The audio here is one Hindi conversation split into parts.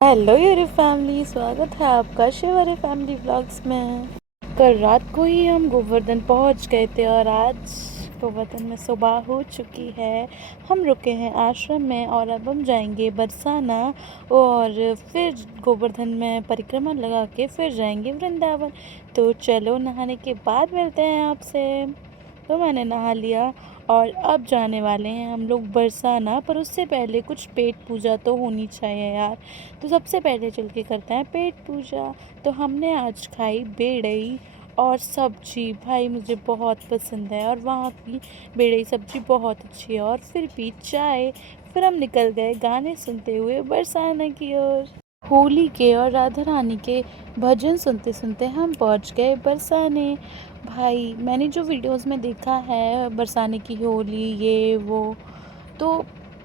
हेलो यूरी फैमिली, स्वागत है आपका शिवरी फैमिली व्लॉग्स में। कल रात को ही हम गोवर्धन पहुंच गए थे और आज गोवर्धन में सुबह हो चुकी है। हम रुके हैं आश्रम में और अब हम जाएंगे बरसाना और फिर गोवर्धन में परिक्रमा लगा के फिर जाएंगे वृंदावन। तो चलो नहाने के बाद मिलते हैं आपसे। तो मैंने नहा लिया और अब जाने वाले हैं हम लोग बरसाना, पर उससे पहले कुछ पेट पूजा तो होनी चाहिए यार। तो सबसे पहले चल के करते हैं पेट पूजा। तो हमने आज खाई बेड़ई और सब्जी, भाई मुझे बहुत पसंद है और वहाँ की बेड़ई सब्जी बहुत अच्छी है। और फिर पी चाय। फिर हम निकल गए गाने सुनते हुए बरसाना की ओर। होली के और राधा रानी के भजन सुनते सुनते हम पहुंच गए बरसाने। भाई मैंने जो वीडियोस में देखा है बरसाने की होली ये वो, तो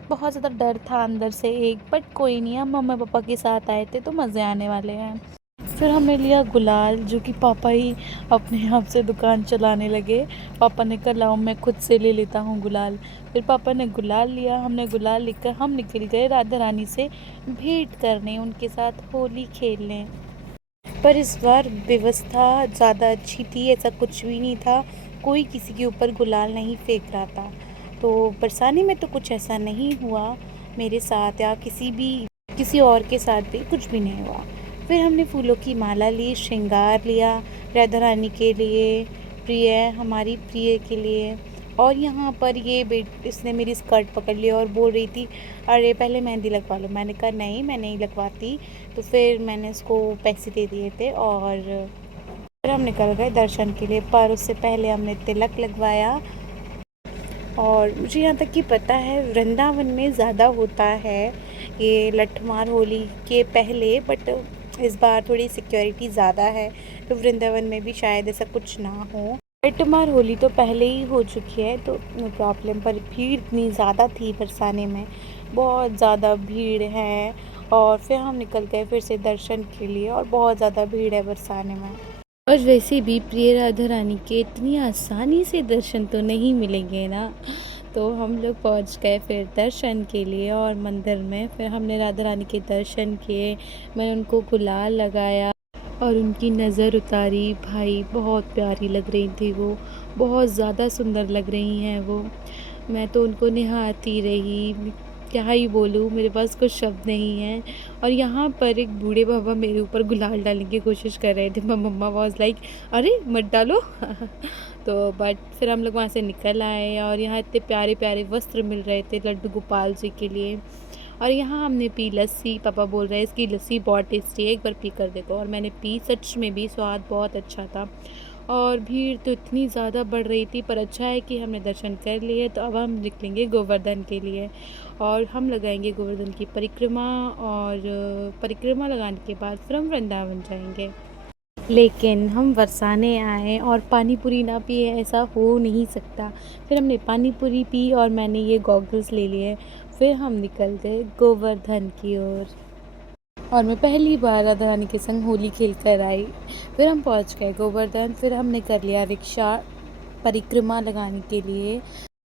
बहुत ज़्यादा डर था अंदर से एक, बट कोई नहीं, हम मम्मी पापा के साथ आए थे तो मज़े आने वाले हैं। फिर हमने लिया गुलाल, जो कि पापा ही अपने आप से दुकान चलाने लगे। पापा ने कहा लाओ मैं खुद से ले लेता हूँ गुलाल। फिर पापा ने गुलाल लिया, हमने गुलाल लेकर हम निकल गए राधा रानी से भेंट करने, उनके साथ होली खेलने। पर इस बार व्यवस्था ज़्यादा अच्छी थी, ऐसा कुछ भी नहीं था, कोई किसी के ऊपर गुलाल नहीं फेंक रहा था। तो बरसाने में तो कुछ ऐसा नहीं हुआ मेरे साथ या किसी और के साथ भी कुछ भी नहीं हुआ। फिर हमने फूलों की माला ली, श्रृंगार लिया राधा रानी के लिए, हमारी प्रिय के लिए। और यहाँ पर ये इसने मेरी स्कर्ट पकड़ ली और बोल रही थी अरे पहले मेहंदी लगवा लो। मैंने कहा नहीं मैं नहीं लगवाती। तो फिर मैंने उसको पैसे दे दिए थे और फिर हम निकल गए दर्शन के लिए। पर उससे पहले हमने तिलक लगवाया। और मुझे यहाँ तक कि पता है वृंदावन में ज़्यादा होता है ये लठमार होली के पहले, बट इस बार थोड़ी सिक्योरिटी ज़्यादा है तो वृंदावन में भी शायद ऐसा कुछ ना हो। लठमार होली तो पहले ही हो चुकी है तो नो प्रॉब्लम, पर भीड़ इतनी ज़्यादा थी बरसाने में, बहुत ज़्यादा भीड़ है। और फिर हम निकल गए फिर से दर्शन के लिए और बहुत ज़्यादा भीड़ है बरसाने में। और वैसे भी प्रिय राधा रानी के इतनी आसानी से दर्शन तो नहीं मिलेंगे ना। तो हम लोग पहुंच गए फिर दर्शन के लिए और मंदिर में फिर हमने राधा रानी के दर्शन किए। मैंने उनको गुलाल लगाया और उनकी नज़र उतारी। भाई बहुत प्यारी लग रही थी वो, बहुत ज़्यादा सुंदर लग रही हैं वो। मैं तो उनको निहारती रही, क्या ही बोलूँ, मेरे पास कुछ शब्द नहीं हैं। और यहाँ पर एक बूढ़े बाबा मेरे ऊपर गुलाल डालने की कोशिश कर रहे थे। मम्मा वाज लाइक अरे मत डालो तो बट फिर हम लोग वहाँ से निकल आए और यहाँ इतने प्यारे प्यारे वस्त्र मिल रहे थे लड्डू गोपाल जी के लिए। और यहाँ हमने पी लस्सी, पापा बोल रहे हैं इसकी लस्सी बहुत टेस्टी है, एक बार पी कर देखो। और मैंने पी, सच में भी स्वाद बहुत अच्छा था। और भीड़ तो इतनी ज़्यादा बढ़ रही थी, पर अच्छा है कि हमने दर्शन कर लिए। तो अब हम निकलेंगे गोवर्धन के लिए और हम लगाएंगे गोवर्धन की परिक्रमा। और परिक्रमा लगाने के बाद फिर हम वृंदावन जाएंगे। लेकिन हम बरसाने आए और पानी पूरी ना पिए ऐसा हो नहीं सकता। फिर हमने पानी पूरी पी और मैंने ये गॉगल्स ले लिए। फिर हम निकल गए गोवर्धन की ओर और मैं पहली बार राधा रानी के संग होली खेल कर आई। फिर हम पहुंच गए गोवर्धन। फिर हमने कर लिया रिक्शा परिक्रमा लगाने के लिए।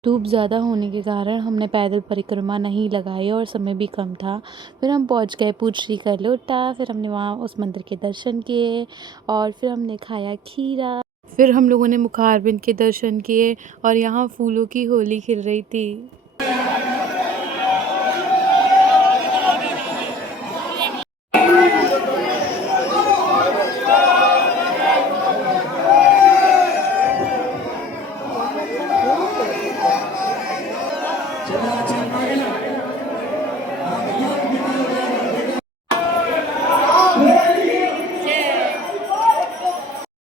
धूप ज़्यादा होने के कारण हमने पैदल परिक्रमा नहीं लगाई और समय भी कम था। फिर हम पहुंच गए पूज श्री करलोटा। फिर हमने वहाँ उस मंदिर के दर्शन किए और फिर हमने खाया खीरा। फिर हम लोगों ने मुखारबिंद के दर्शन किए और यहाँ फूलों की होली खिल रही थी।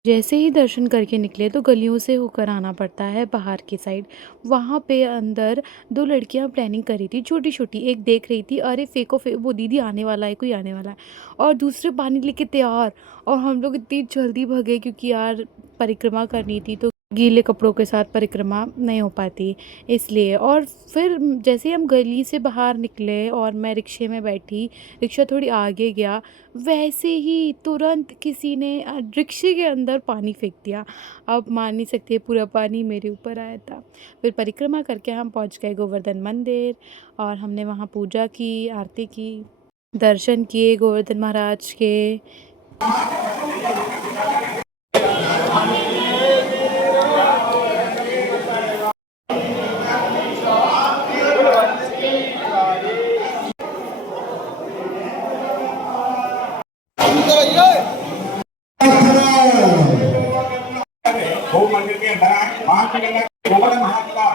जैसे ही दर्शन करके निकले तो गलियों से होकर आना पड़ता है बाहर की साइड। वहाँ पे अंदर दो लड़कियाँ प्लानिंग कर रही थी छोटी छोटी। एक देख रही थी अरे फेंको वो दीदी आने वाला है, कोई आने वाला है। और दूसरे पानी लेके तैयार। और हम लोग इतनी जल्दी भगे क्योंकि यार परिक्रमा करनी थी तो गीले कपड़ों के साथ परिक्रमा नहीं हो पाती, इसलिए। और फिर जैसे ही हम गली से बाहर निकले और मैं रिक्शे में बैठी, रिक्शा थोड़ी आगे गया, वैसे ही तुरंत किसी ने रिक्शे के अंदर पानी फेंक दिया। अब मान नहीं सकती, पूरा पानी मेरे ऊपर आया था। फिर परिक्रमा करके हम पहुंच गए गोवर्धन मंदिर और हमने वहां पूजा की, आरती की। दर्शन किए गोवर्धन महाराज के। मंदिर के अंदर आए, वहाँ से गोवर्धन महाराज का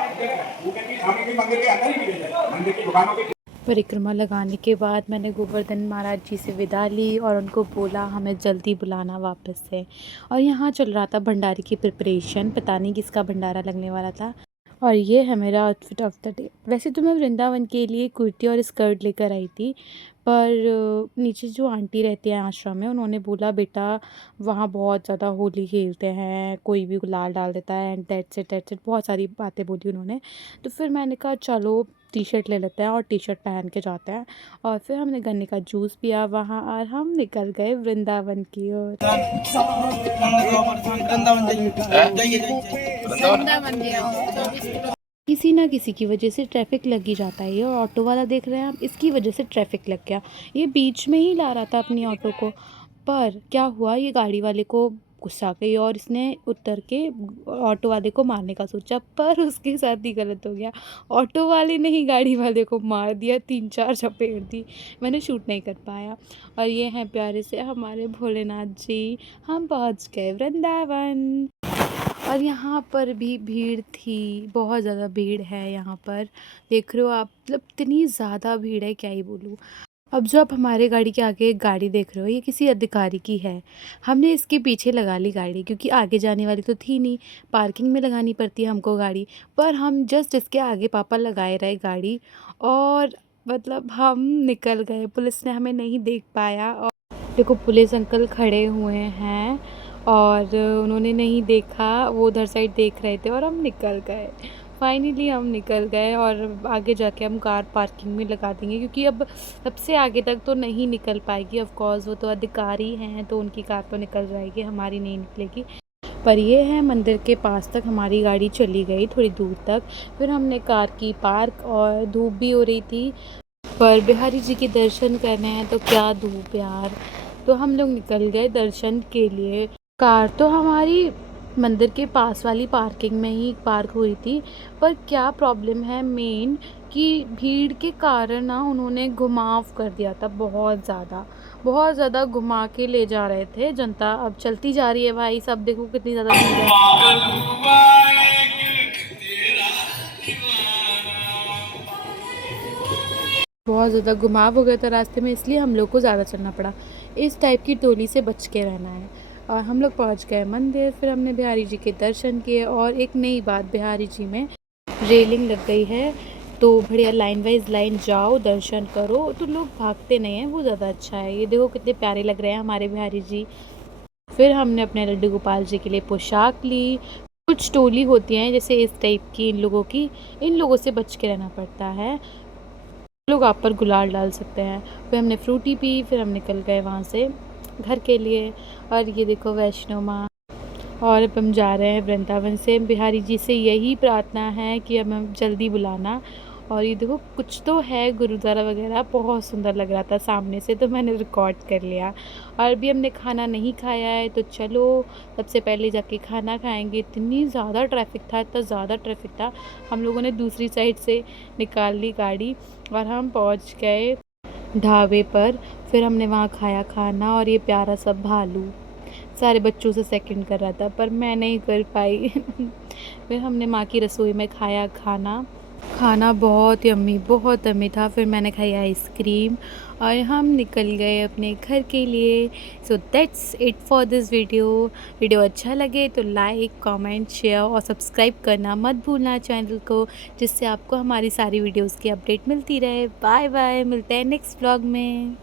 मंदिर के अंदर ही मिले जाए, मंदिर की दुकानों के। परिक्रमा लगाने के बाद मैंने गोवर्धन महाराज जी से विदा ली और उनको बोला हमें जल्दी बुलाना वापस से। और यहाँ चल रहा था भंडारे की प्रिपरेशन, पता नहीं किसका भंडारा लगने वाला था। और ये है मेरा आउटफिट ऑफ द डे। वैसे तो मैं वृंदावन के लिए कुर्ती और स्कर्ट लेकर आई थी, पर नीचे जो आंटी रहती है आश्रम में, उन्होंने बोला बेटा वहाँ बहुत ज़्यादा होली खेलते हैं, कोई भी गुलाल डाल देता है एंड दैट्स इट बहुत सारी बातें बोली उन्होंने। तो फिर मैंने कहा चलो टी शर्ट ले लेते हैं और टी शर्ट पहन के जाते हैं। और फिर हमने गन्ने का जूस पिया वहाँ और हम निकल गए वृंदावन की ओर। किसी ना किसी की वजह से ट्रैफिक लग ही जाता है। ये और ऑटो वाला देख रहे हैं आप, इसकी वजह से ट्रैफिक लग गया। ये बीच में ही ला रहा था अपनी ऑटो को, पर क्या हुआ ये गाड़ी वाले को गुस्सा आ गई और इसने उतर के ऑटो वाले को मारने का सोचा, पर उसके साथ ही गलत हो गया। ऑटो वाले ने ही गाड़ी वाले को मार दिया, 3-4 चपेट दी। मैंने शूट नहीं कर पाया। और ये हैं प्यारे से हमारे भोलेनाथ जी। हम पहुंच गए वृंदावन। और यहाँ पर भी भीड़ थी, बहुत ज़्यादा भीड़ है यहाँ पर, देख रहे हो आप, मतलब इतनी ज़्यादा भीड़ है क्या ही बोलूँ। अब जो आप हमारे गाड़ी के आगे एक गाड़ी देख रहे हो, ये किसी अधिकारी की है। हमने इसके पीछे लगा ली गाड़ी, क्योंकि आगे जाने वाली तो थी नहीं, पार्किंग में लगानी पड़ती है हमको गाड़ी। पर हम जस्ट इसके आगे पापा लगाए रहे गाड़ी, और मतलब हम निकल गए। पुलिस ने हमें नहीं देख पाया। और देखो पुलिस अंकल खड़े हुए हैं और उन्होंने नहीं देखा, वो उधर साइड देख रहे थे और हम निकल गए। फाइनली हम निकल गए और आगे जाके हम कार पार्किंग में लगा देंगे, क्योंकि अब सबसे आगे तक तो नहीं निकल पाएगी। ऑफ कोर्स वो तो अधिकारी हैं, तो उनकी कार तो निकल जाएगी, हमारी नहीं निकलेगी। पर ये है मंदिर के पास तक हमारी गाड़ी चली गई, थोड़ी दूर तक। फिर हमने कार की पार्क, और धूप भी हो रही थी, पर बिहारी जी के दर्शन करने हैं तो क्या धूप यार। तो हम लोग निकल गए दर्शन के लिए। कार तो हमारी मंदिर के पास वाली पार्किंग में ही पार्क हुई थी, पर क्या प्रॉब्लम है मेन कि भीड़ के कारण ना उन्होंने घुमाव कर दिया था, बहुत ज़्यादा घुमा के ले जा रहे थे। जनता अब चलती जा रही है भाई, सब देखो कितनी ज़्यादा भीड़ है। बहुत ज़्यादा घुमाव हो गया था रास्ते में, इसलिए हम लोग को ज़्यादा चलना पड़ा। इस टाइप की टोली से बच के रहना है। और हम लोग पहुंच गए मंदिर। फिर हमने बिहारी जी के दर्शन किए। और एक नई बात, बिहारी जी में रेलिंग लग गई है, तो बढ़िया लाइन वाइज लाइन जाओ, दर्शन करो, तो लोग भागते नहीं हैं, वो ज़्यादा अच्छा है। ये देखो कितने प्यारे लग रहे हैं हमारे बिहारी जी। फिर हमने अपने लड्डू गोपाल जी के लिए पोशाक ली। कुछ टोली होती हैं जैसे इस टाइप की, इन लोगों से बच के रहना पड़ता है। लोग आप पर गुलाल डाल सकते हैं। फिर हमने फ्रूटी पी, फिर हम निकल गए वहाँ से घर के लिए। और ये देखो वैष्णो माँ। और अब हम जा रहे हैं वृंदावन से। बिहारी जी से यही प्रार्थना है कि अब हम जल्दी बुलाना। और ये देखो कुछ तो है गुरुद्वारा वगैरह, बहुत सुंदर लग रहा था सामने से, तो मैंने रिकॉर्ड कर लिया। और अभी हमने खाना नहीं खाया है, तो चलो सबसे पहले जाके खाना खाएंगे। इतनी ज़्यादा ट्रैफिक था, इतना ज़्यादा ट्रैफिक था, हम लोगों ने दूसरी साइड से निकाल ली गाड़ी और हम पहुंच गए ढाबे पर। फिर हमने वहाँ खाया खाना। और ये प्यारा सा भालू सारे बच्चों से सेकंड कर रहा था, पर मैं नहीं कर पाई। फिर हमने माँ की रसोई में खाया खाना। खाना बहुत यम्मी था। फिर मैंने खाई आइसक्रीम और हम निकल गए अपने घर के लिए। So that's it for this video अच्छा लगे तो लाइक कमेंट शेयर और सब्सक्राइब करना मत भूलना चैनल को, जिससे आपको हमारी सारी वीडियोस की अपडेट मिलती रहे। बाय बाय, मिलते हैं नेक्स्ट व्लॉग में।